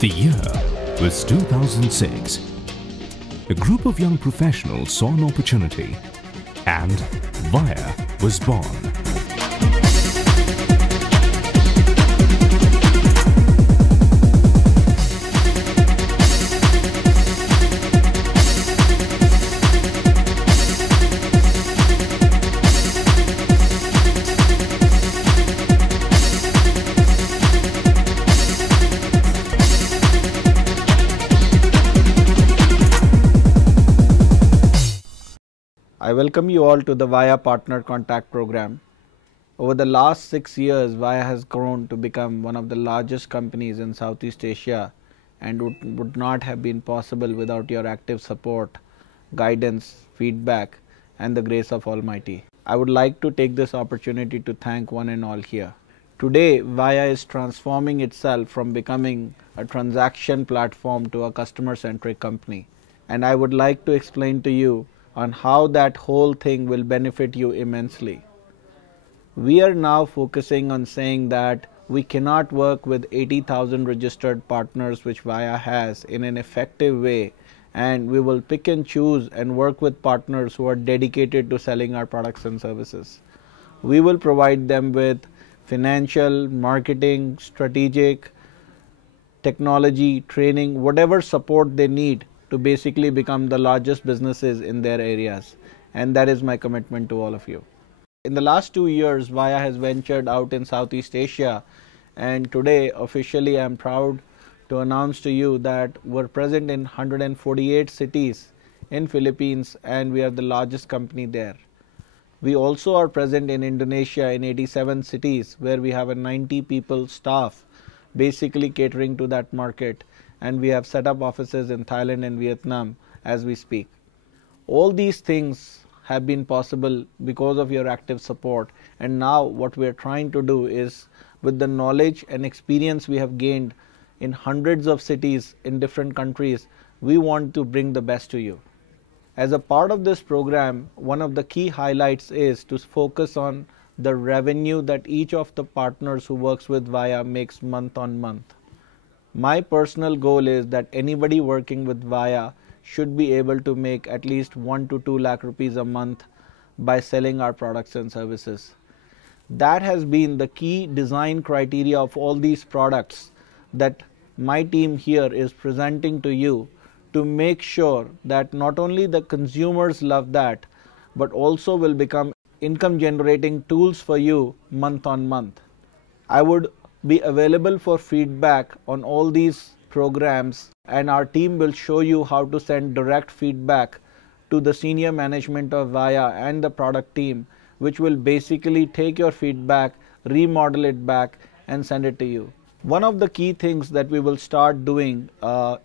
The year was 2006. A group of young professionals saw an opportunity and VIA was born. I welcome you all to the VIA Partner Contact Program. Over the last 6 years, VIA has grown to become one of the largest companies in Southeast Asia and would not have been possible without your active support, guidance, feedback, and the grace of Almighty. I would like to take this opportunity to thank one and all here. Today, VIA is transforming itself from becoming a transaction platform to a customer-centric company. And I would like to explain to you on how that whole thing will benefit you immensely. We are now focusing on saying that we cannot work with 80,000 registered partners which VIA has in an effective way, and we will pick and choose and work with partners who are dedicated to selling our products and services. We will provide them with financial, marketing, strategic, technology, training, whatever support they need to basically become the largest businesses in their areas, and that is my commitment to all of you. In the last 2 years, VIA has ventured out in Southeast Asia, and today officially I am proud to announce to you that we're present in 148 cities in Philippines, and we are the largest company there. We also are present in Indonesia in 87 cities where we have a 90 people staff basically catering to that market, and we have set up offices in Thailand and Vietnam as we speak. All these things have been possible because of your active support, and now what we are trying to do is, with the knowledge and experience we have gained in hundreds of cities in different countries, we want to bring the best to you. As a part of this program, one of the key highlights is to focus on the revenue that each of the partners who works with VIA makes month on month. My personal goal is that anybody working with VIA should be able to make at least 1 to 2 lakh rupees a month by selling our products and services. That has been the key design criteria of all these products that my team here is presenting to you, to make sure that not only the consumers love that, but also will become income generating tools for you month on month. I would be available for feedback on all these programs, and our team will show you how to send direct feedback to the senior management of VIA and the product team, which will basically take your feedback, remodel it back, and send it to you. One of the key things that we will start doing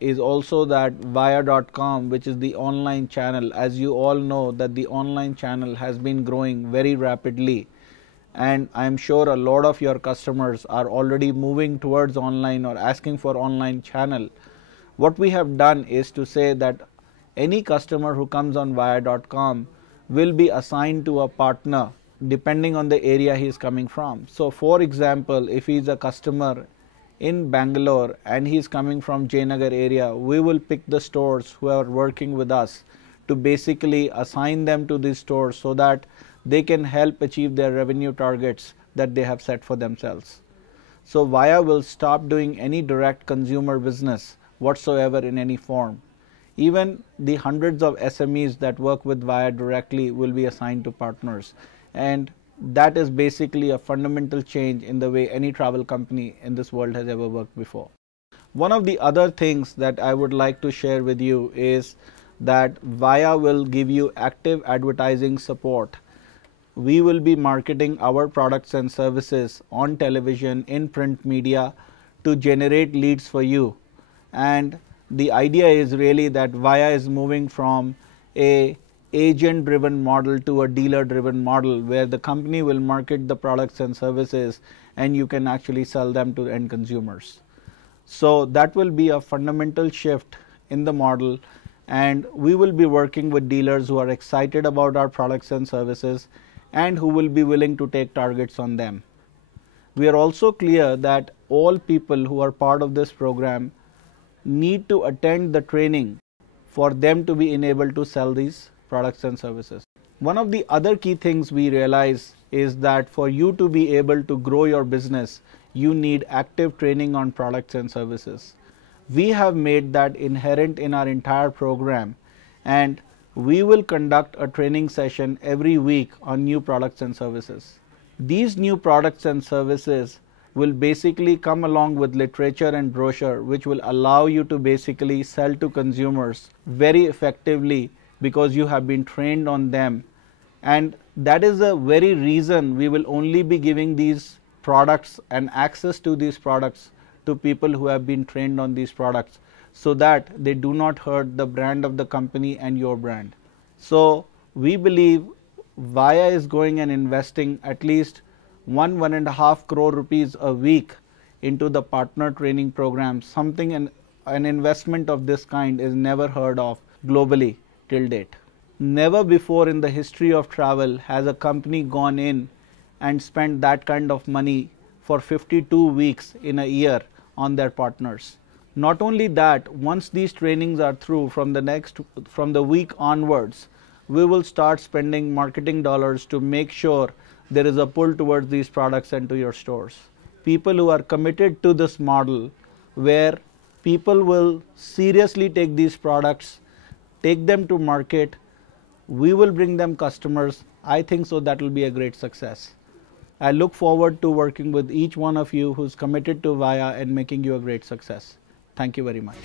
is also that VIA.com, which is the online channel. As you all know, that the online channel has been growing very rapidly, and I'm sure a lot of your customers are already moving towards online or asking for online channel. What we have done is to say that any customer who comes on VIA.com will be assigned to a partner depending on the area he is coming from. So for example, if he is a customer in Bangalore and he is coming from Jayanagar area, we will pick the stores who are working with us to basically assign them to these stores so that they can help achieve their revenue targets that they have set for themselves. So VIA will stop doing any direct consumer business whatsoever in any form. Even the hundreds of SMEs that work with VIA directly will be assigned to partners, and that is basically a fundamental change in the way any travel company in this world has ever worked before. One of the other things that I would like to share with you is that VIA will give you active advertising support. We will be marketing our products and services on television, in print media, to generate leads for you. And the idea is really that VIA is moving from a agent driven model to a dealer driven model, where the company will market the products and services and you can actually sell them to end consumers. So that will be a fundamental shift in the model, and we will be working with dealers who are excited about our products and services and who will be willing to take targets on them. We are also clear that all people who are part of this program need to attend the training for them to be enabled to sell these products and services. One of the other key things we realize is that for you to be able to grow your business, you need active training on products and services. We have made that inherent in our entire program, and we will conduct a training session every week on new products and services. These new products and services will basically come along with literature and brochure, which will allow you to basically sell to consumers very effectively because you have been trained on them. And that is the very reason we will only be giving these products and access to these products to people who have been trained on these products, so that they do not hurt the brand of the company and your brand. So we believe Vaya is going and investing at least 1.5 crore rupees a week into the partner training program. An investment of this kind is never heard of globally till date. Never before in the history of travel has a company gone in and spent that kind of money for 52 weeks in a year on their partners. Not only that, once these trainings are through, from the week onwards, we will start spending marketing dollars to make sure there is a pull towards these products and to your stores. People who are committed to this model, where people will seriously take these products, take them to market, we will bring them customers. I think so that will be a great success. I look forward to working with each one of you who's committed to Vaya and making you a great success. Thank you very much.